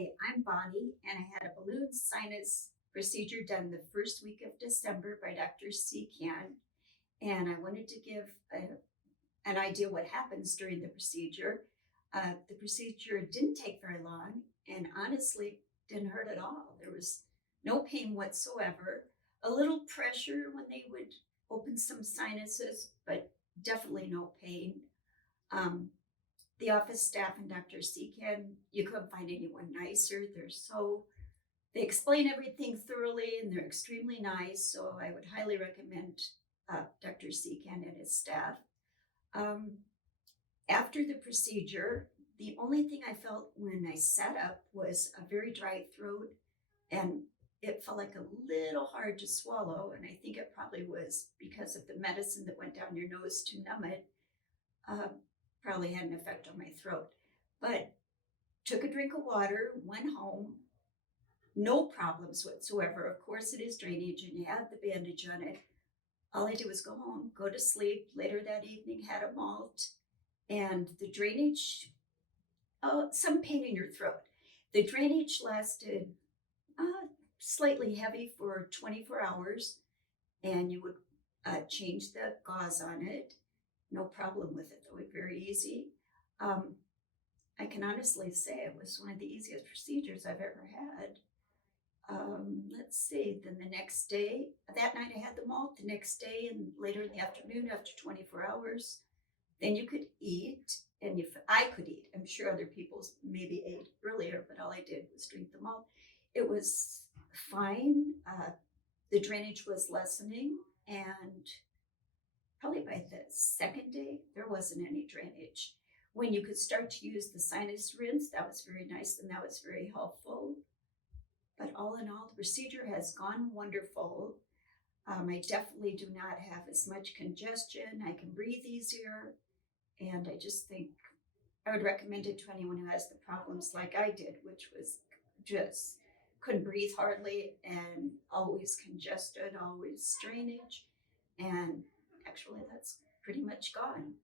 Hi, I'm Bonnie, and I had a balloon sinus procedure done the first week of December by Dr. Can, and I wanted to give an idea what happens during the procedure. The procedure didn't take very long, and honestly, didn't hurt at all. There was no pain whatsoever. A little pressure when they would open some sinuses, but definitely no pain. Um, the office staff and Dr. Secan, you couldn't find anyone nicer. They explain everything thoroughly and they're extremely nice. So I would highly recommend Dr. Secan and his staff. Um, After the procedure, the only thing I felt when I sat up was a very dry throat, and it felt like a little hard to swallow. And I think it probably was because of the medicine that went down your nose to numb it. Uh, Probably had an effect on my throat. But took a drink of water, went home, no problems whatsoever. Of course, it is drainage and you have the bandage on it. All I did was go home, go to sleep. Later that evening, had a malt, and the drainage, some pain in your throat. The drainage lasted slightly heavy for 24 hours, and you would change the gauze on it. No problem with it, though, very easy. I can honestly say it was one of the easiest procedures I've ever had. Let's see, then the next day, that night I had the malt. The next day and later in the afternoon, after 24 hours, then you could eat. And if I could eat, I'm sure other people maybe ate earlier, but all I did was drink the malt. It was fine. The drainage was lessening, and probably by the second day, there wasn't any drainage. When you could start to use the sinus rinse, that was very nice and that was very helpful. But all in all, the procedure has gone wonderful. I definitely do not have as much congestion. I can breathe easier. And I just think I would recommend it to anyone who has the problems like I did, which was just couldn't breathe hardly and always congested, always drainage. And actually, that's pretty much gone.